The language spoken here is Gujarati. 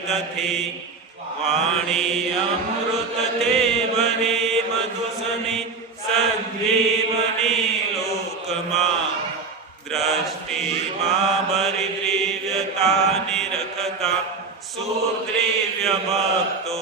તથી વાણી અમૃત તે ભરી મધુસમી સંજીવની લોકમાં દ્રષ્ટિમાં ભરી દ્રવ્યતા નિરખતા સુદ્રવ્ય ભક્તો